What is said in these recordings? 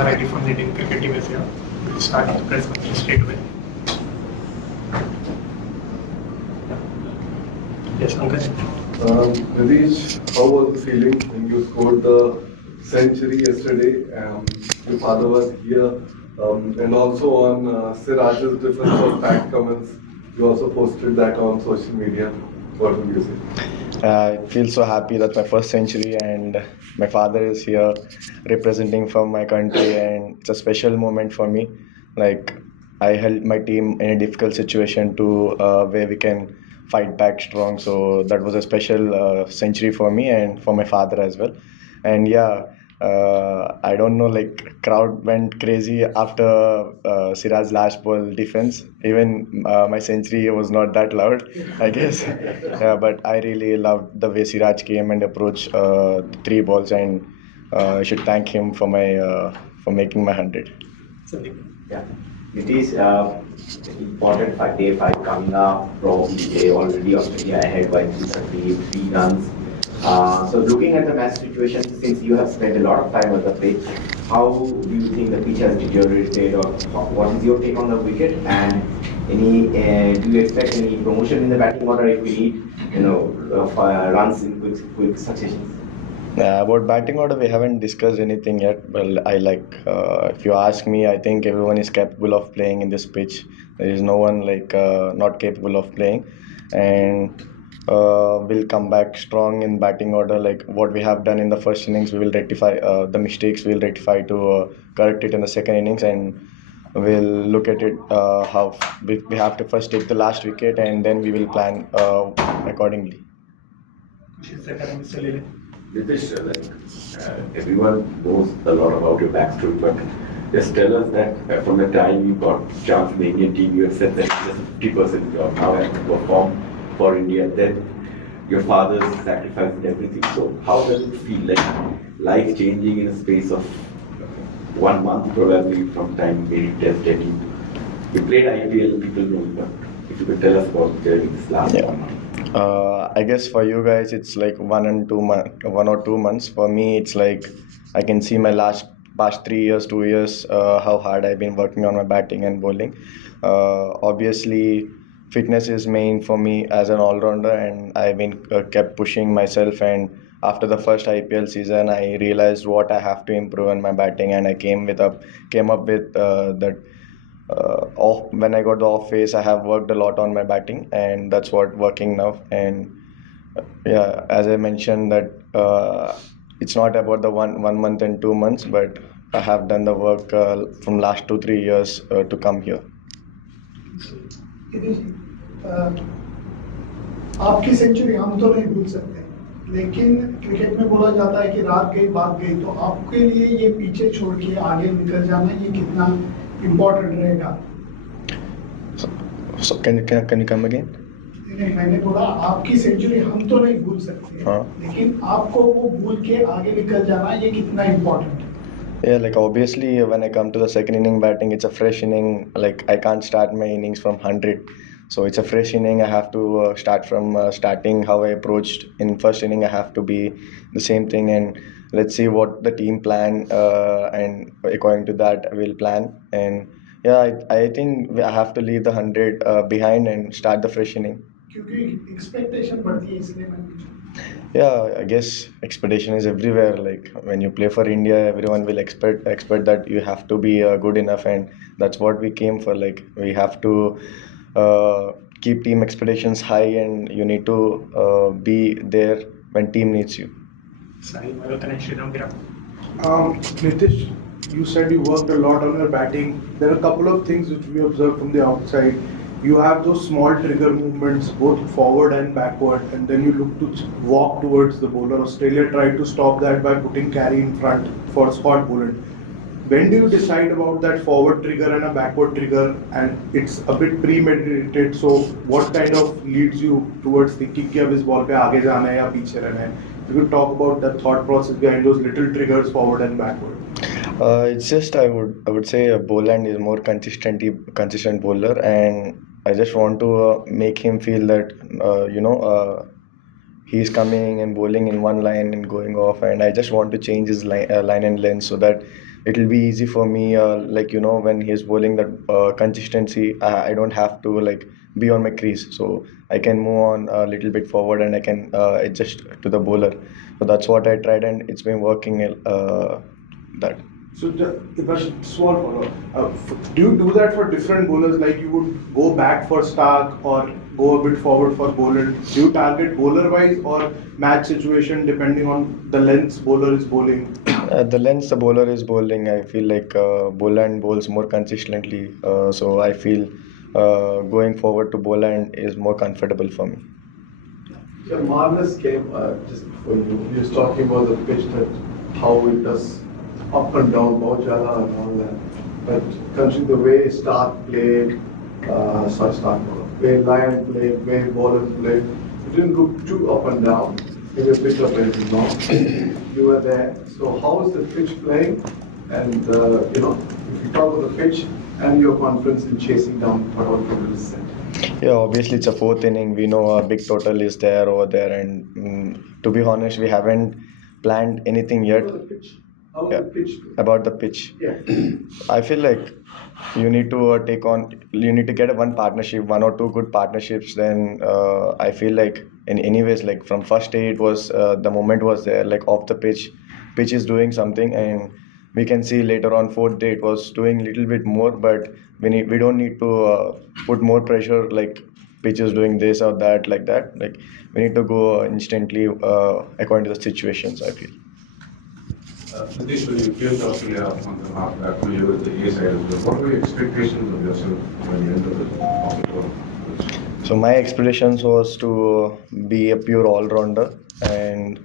Kumar Reddy from the Indian cricket team is here. We'll start the press conference straight away. Yes, Pankaj. Nitish, how was the feeling when you scored the century yesterday? Your father was here, and also on Siraj's difference of back comments. You also posted that on social media. What would you say? I feel so happy that my first century and my father is here representing from my country, and it's a special moment for me. Like, I helped my team in a difficult situation to where we can fight back strong. So that was a special century for me and for my father as well. And yeah, I don't know, like crowd went crazy after Siraj's last ball defense. Even my century was not that loud, I guess. Yeah, but I really loved the way Siraj came and approached the three balls, and I should thank him for making my 100. Sandeep. Yeah. It is important day 5 coming up. Probably they already Australia ahead by 3 runs. So looking at the match situation, since you have spent a lot of time on the pitch, how do you think the pitch has deteriorated, or what is your take on the wicket? And any do you expect any promotion in the batting order if we need, runs in quick successions? About batting order, we haven't discussed anything yet. Well, if you ask me, I think everyone is capable of playing in this pitch. There is no one not capable of playing, and we'll come back strong in batting order. Like what we have done in the first innings, we will rectify the mistakes. We'll rectify to correct it in the second innings, and we'll look at it how we have to first take the last wicket, and then we will plan accordingly. She's the Mr. Lily. Nitish, everyone knows a lot about your backstory, but just tell us that from the time you got chance in the Indian team, you have said that it's just 50% job. Now have to perform for India. Then your father's sacrificed everything. So how does it feel like life changing in a space of 1 month probably from time maybe test debut? You played IPL, people know, but if you could tell us about this last 1 month. I guess for you guys it's like 1 or 2 months. For me, it's like I can see my past 3 years, 2 years, how hard I've been working on my batting and bowling. Obviously, fitness is main for me as an all-rounder, and I've been kept pushing myself. And after the first IPL season, I realized what I have to improve in my batting, and I came up with that. When I got the off phase, I have worked a lot on my batting, and that's what working now. And yeah, as I mentioned that it's not about the one month and 2 months, but I have done the work from last 2-3 years to come here. आपकी century हम तो नहीं भूल सकते, लेकिन cricket में बोला जाता है कि रात गई बात गई, तो आपके लिए ये पीछे छोड़ के आगे निकल जाना ये कितना इम्पोर्टेंट रहेगा? So can you come again? नहीं, मैंने बोला आपकी सेंचुरी हम तो नहीं भूल सकते, लेकिन आपको वो भूल के आगे निकल जाना ये कितना इम्पोर्टेंट है? Yeah, like obviously when I come to the second inning batting, it's a fresh inning. Like I can't start my innings from 100. So it's a fresh inning. I have to start from starting how I approached in first inning. I have to be the same thing, and let's see what the team plan, and according to that we'll plan. And yeah, I think I have to leave the 100 behind and start the fresh inning. क्योंकि expectation बढ़ती है इसलिए मैंने पूछा. Yeah, I guess expectation is everywhere. Like when you play for India, everyone will expect that you have to be good enough, and that's what we came for. Like we have to keep team expectations high, and you need to be there when team needs you. Sai Marutan and Sriram Gira. Nitish, you said you worked a lot on your batting. There are a couple of things which we observed from the outside. You have those small trigger movements both forward and backward, and then you look to walk towards the bowler. Australia tried to stop that by putting carry in front for spot bowling. When do you decide about that forward trigger and a backward trigger, and it's a bit premeditated, so what kind of leads you towards thinking कि अब इस ball पे आगे जाना है या पीछे रहना है? You could talk about the thought process behind those little triggers forward and backward. It's just I would say Boland is more consistent bowler, and I just want to make him feel that he's coming and bowling in one line and going off, and I just want to change his line and length so that it will be easy for me. Like when he's bowling, that consistency, I don't have to like be on my crease, so I can move on a little bit forward and I can adjust to the bowler. So that's what I tried, and it's been working. That. So, if a small follow-up, do you do that for different bowlers? Like you would go back for Stark or go a bit forward for Boland? Do you target bowler-wise or match situation depending on the lengths bowler is bowling? The length the bowler is bowling, I feel like Boland bowls more consistently. So I feel going forward to Boland is more comfortable for me. Yeah, Marnus came just before you. He was talking about the pitch, that how it does up and down, bahut zyada and all that. But considering the way Stark played, way Lion played, way Bowler played, it didn't look too up and down. Maybe a bit of anything wrong. You were there. So how is the pitch playing? And if you talk about the pitch and your confidence in chasing down whatever total is set. Yeah, obviously it's a fourth inning. We know a big total is there over there, and to be honest, we haven't planned anything yet. How about the pitch? How about Yeah, the pitch? about the pitch. Yeah. I feel like you need to you need to get one partnership, one or two good partnerships. Then I feel like in anyways, like from first day, it was the moment was there, like off the pitch is doing something, and we can see later on fourth day it was doing little bit more, but we don't need to put more pressure like pitch is doing this or that like that. Like we need to go instantly according to the situations, I feel. Nitish, when you came to Australia on the half back, when you were at the A side as well, what were your expectations of yourself when you entered the hospital? So my expectations was to be a pure all-rounder, and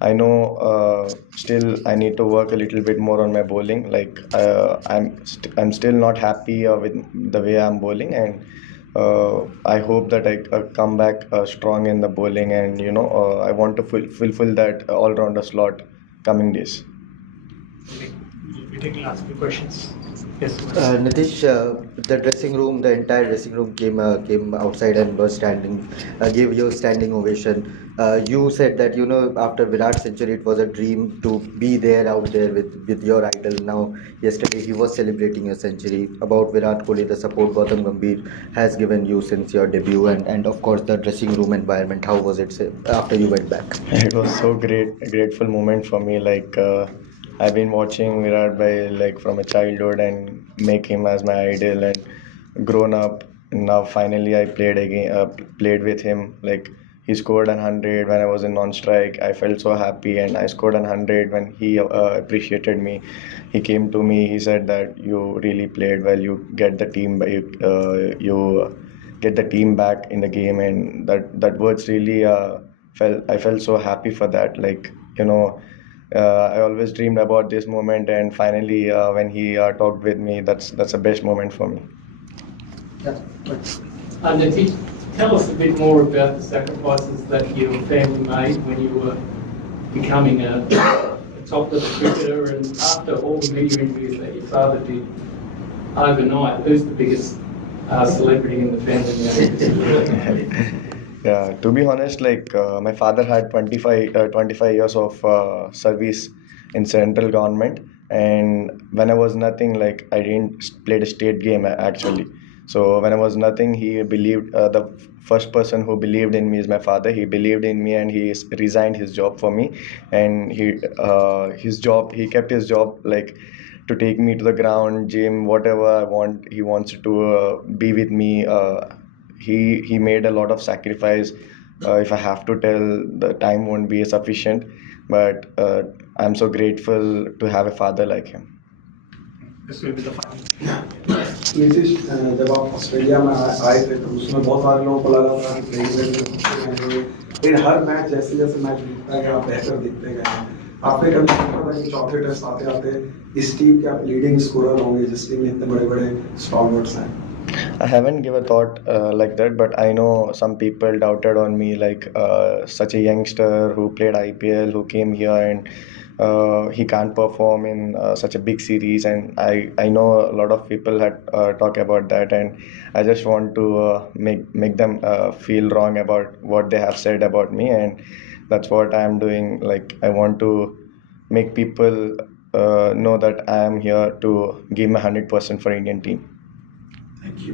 I know still I need to work a little bit more on my bowling. Like I'm still not happy with the way I'm bowling, and I hope that I come back strong in the bowling, and I want to fulfill that all-rounder slot coming days. We take last few questions. Yes. Nitish, the dressing room, the entire dressing room came outside and was standing, gave you a standing ovation. You said that after Virat's century, it was a dream to be there out there with your idol. Now, yesterday he was celebrating a century. About Virat Kohli, the support Gautam Gambhir has given you since your debut, and of course the dressing room environment. How was it after you went back? It was so great, a grateful moment for me. Like I've been watching Virat by like from a childhood and make him as my idol, and grown up. And now finally I played with him. Like he scored 100 when I was in non-strike. I felt so happy, and I scored 100 when he appreciated me. He came to me. He said that you really played well. You get the team you get the team back in the game, and that words really I felt so happy for that. Like I always dreamed about this moment, and finally when he talked with me, that's the best moment for me. Yeah. Nitish, tell us a bit more about the sacrifices that your family made when you were becoming a top-level cricketer, and after all the media interviews that your father did overnight, who's the biggest celebrity in the family now? Yeah, to be honest, like my father had 25 years of service in central government, and when I was nothing, like I didn't play a state game actually. So when I was nothing, he believed, the first person who believed in me is my father. He believed in me, and he resigned his job for me, and he kept his job, like to take me to the ground, gym, whatever I want. He wants to be with me. He made a lot of sacrifice. If I have to tell, the time won't be sufficient, but I'm so grateful to have a father like him. This will be the final. Nitish जब आप Australia में आए थे तो उसमें बहुत सारे लोगों को लगा था कि लेकिन हर मैच जैसे जैसे मैच बीतता गया आप बेहतर दिखते गए आपने कभी सोचा था कि चौथे टेस्ट आते आते इस टीम के आप लीडिंग स्कोरर होंगे जिस टीम में इतने बड़े बड़े स्टॉलवर्ड्स हैं? I haven't given a thought like that, but I know some people doubted on me, like such a youngster who played IPL, who came here, and he can't perform in such a big series. And I know a lot of people had talk about that, and I just want to make them feel wrong about what they have said about me, and that's what I am doing. Like I want to make people know that I am here to give my 100% for Indian team. Thank you.